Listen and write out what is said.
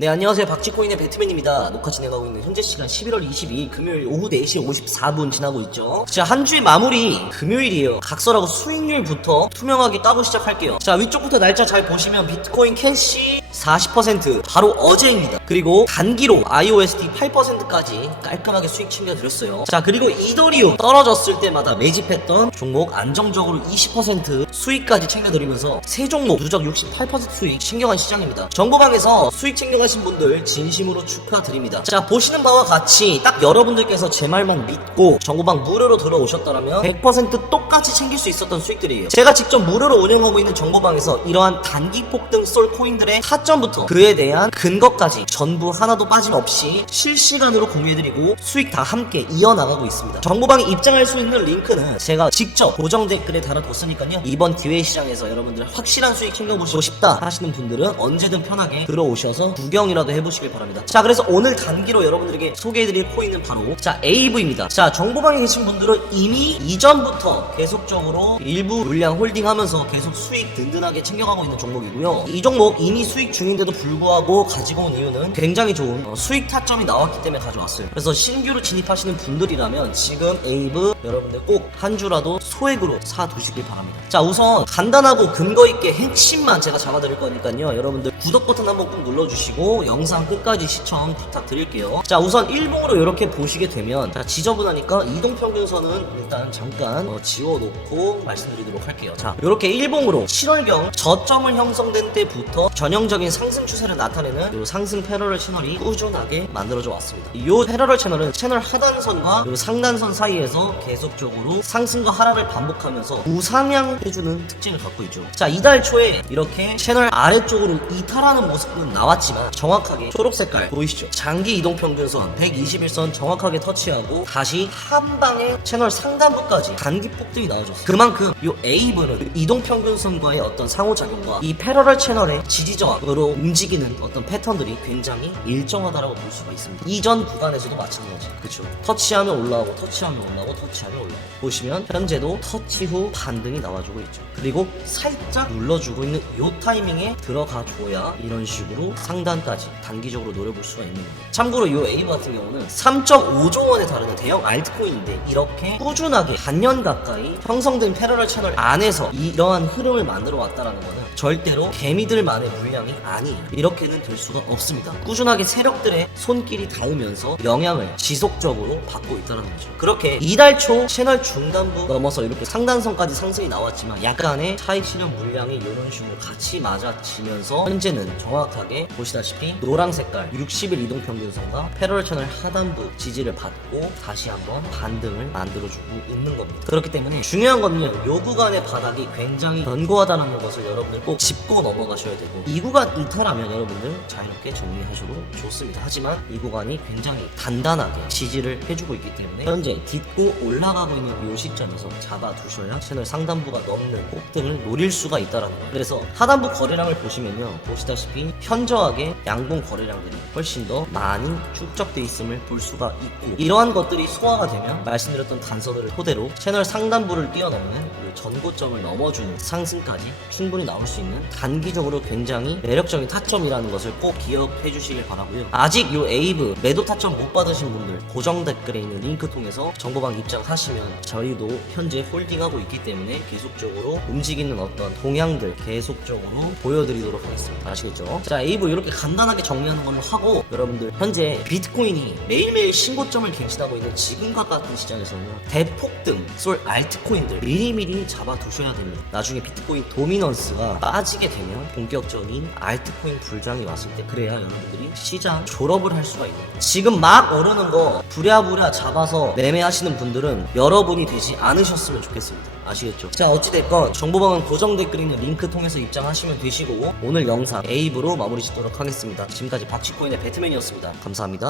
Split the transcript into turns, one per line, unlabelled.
네 안녕하세요. 박쥐코인의 배트맨입니다. 녹화 진행하고 있는 현재 시간 11월 22일 금요일 오후 4시 54분 지나고 있죠. 자한 주의 마무리 금요일이에요. 각설하고 수익률부터 투명하게 까고 시작할게요. 자 위쪽부터 날짜 잘 보시면 비트코인 캐시 40% 바로 어제입니다. 그리고 단기로 IOST 8%까지 깔끔하게 수익 챙겨드렸어요. 자 그리고 이더리움 떨어졌을 때마다 매집했던 종목 안정적으로 20% 수익까지 챙겨드리면서 세 종목 누적 68% 수익 챙겨간 시장입니다. 정보방에서 수익 챙겨가신 분들 진심으로 축하드립니다. 자 보시는 바와 같이 딱 여러분들께서 제 말만 믿고 정보방 무료로 들어오셨더라면 100% 똑같이 챙길 수 있었던 수익들이에요. 제가 직접 무료로 운영하고 있는 정보방에서 이러한 단기 폭등 쏠 코인들의 타점 부터 그에 대한 근거까지 전부 하나도 빠짐없이 실시간으로 공유해드리고 수익 다 함께 이어나가고 있습니다. 정보방에 입장할 수 있는 링크는 제가 직접 고정 댓글에 달아뒀으니까요. 이번 기회 시장에서 여러분들 확실한 수익 챙겨보시고 싶다 하시는 분들은 언제든 편하게 들어오셔서 구경이라도 해보시길 바랍니다. 자 그래서 오늘 단기로 여러분들에게 소개해드릴 코인은 바로 자 AV입니다. 자 정보방에 계신 분들은 이미 이전부터 계속 적으로 일부 물량 홀딩하면서 계속 수익 든든하게 챙겨가고 있는 종목이고요. 이 종목 이미 수익 중인데도 불구하고 가지고 온 이유는 굉장히 좋은 어, 수익 타점이 나왔기 때문에 가져왔어요. 그래서 신규로 진입하시는 분들이라면 지금 에이브 여러분들 꼭 한 주라도 소액으로 사 두시길 바랍니다. 자 우선 간단하고 근거 있게 핵심만 제가 잡아드릴 거니까요. 여러분들 구독 버튼 한번 꼭 눌러주시고 영상 끝까지 시청 부탁드릴게요. 자 우선 일봉으로 이렇게 보시게 되면 자 지저분하니까 이동평균선은 일단 잠깐 어, 지워놓고 말씀드리도록 할게요. 자 이렇게 일봉으로 7월경 저점을 형성된 때부터 전형적인 상승 추세를 나타내는 이 상승 패러럴 채널이 꾸준하게 만들어져 왔습니다. 이 패러럴 채널은 채널 하단선과 이 상단선 사이에서 계속적으로 상승과 하락을 반복하면서 우상향 해주는 특징을 갖고 있죠. 자 이달 초에 이렇게 채널 아래쪽으로 이탈하는 모습은 나왔지만 정확하게 초록 색깔 보이시죠? 장기 이동 평균선 121선 정확하게 터치하고 다시 한 방에 채널 상단부까지 단기 폭등이 나 와줬어요. 그만큼 이 에이브는 이동평균선과의 어떤 상호작용과 이 패러럴 채널의 지지저항으로 움직이는 어떤 패턴들이 굉장히 일정하다라고 볼 수가 있습니다. 이전 구간에서도 마찬가지 그렇죠 터치하면 올라오고 터치하면 올라오고 터치하면 올라오고. 보시면 현재도 터치 후 반등이 나와주고 있죠. 그리고 살짝 눌러주고 있는 이 타이밍에 들어가 줘야 이런 식으로 상단까지 단기적으로 노려볼 수가 있는 거예요 참고로 이 에이브 같은 경우는 3.5조 원에 달하는 대형 알트코인인데 이렇게 꾸준하게 반년 가까이 형성된 패러럴 채널 안에서 이러한 흐름을 만들어 왔다라는 거는 절대로 개미들만의 물량이 아니에요 이렇게는 될 수가 없습니다. 꾸준하게 세력들의 손길이 닿으면서 영향을 지속적으로 받고 있다는 거죠. 그렇게 이달 초 채널 중단부 넘어서 이렇게 상단선까지 상승이 나왔지만 약간의 차익 실현 물량이 이런 식으로 같이 맞아지면서 현재는 정확하게 보시다시피 노랑 색깔 60일 이동 평균선과 패러럴 채널 하단부 지지를 받고 다시 한번 반등을 만들어주고 있는 겁니다. 그렇기 때문에 중요한 거는요 요 구간의 바닥이 굉장히 견고하다는 것을 여러분들 꼭 짚고 넘어가셔야 되고 이 구간 이탈하면 여러분들 자유롭게 정리하셔도 좋습니다. 하지만 이 구간이 굉장히 단단하게 지지를 해주고 있기 때문에 현재 딛고 올라가고 있는 이 시점에서 잡아두셔야 채널 상단부가 넘는 폭등을 노릴 수가 있다는 거예요. 그래서 하단부 거래량을 보시면요. 보시다시피 현저하게 양봉 거래량들이 훨씬 더 많이 축적돼 있음을 볼 수가 있고 이러한 것들이 소화가 되면 말씀드렸던 단서들을 토대로 채널 상단부를 뛰어넘는 그 전고점을 넘어주는 상승까지 충분히 나올 수 있는 단기적으로 굉장히 매력적인 타점이라는 것을 꼭 기억해 주시길 바라고요. 아직 요 에이브 매도 타점 못 받으신 분들 고정 댓글에 있는 링크 통해서 정보방 입장하시면 저희도 현재 홀딩하고 있기 때문에 계속적으로 움직이는 어떤 동향들 계속적으로 보여드리도록 하겠습니다. 아시겠죠? 자 에이브 이렇게 간단하게 정리하는 걸로 하고 여러분들 현재 비트코인이 매일매일 신고점을 갱신하고 있는 지금과 같은 시장에서는 대폭등 쏠 알트코인들 미리미리 잡아두셔야 됩니다. 나중에 비트코인 도미넌스가 빠지게 되면 본격적인 알트코인 불장이 왔을 때 그래야 여러분들이 시장 졸업을 할 수가 있는 거예요. 지금 막 오르는 거 부랴부랴 잡아서 매매하시는 분들은 여러분이 되지 않으셨으면 좋겠습니다. 아시겠죠? 자 어찌됐건 정보방은 고정 댓글 있는 링크 통해서 입장하시면 되시고 오늘 영상 에이브로 마무리 짓도록 하겠습니다. 지금까지 박치코인의 배트맨이었습니다. 감사합니다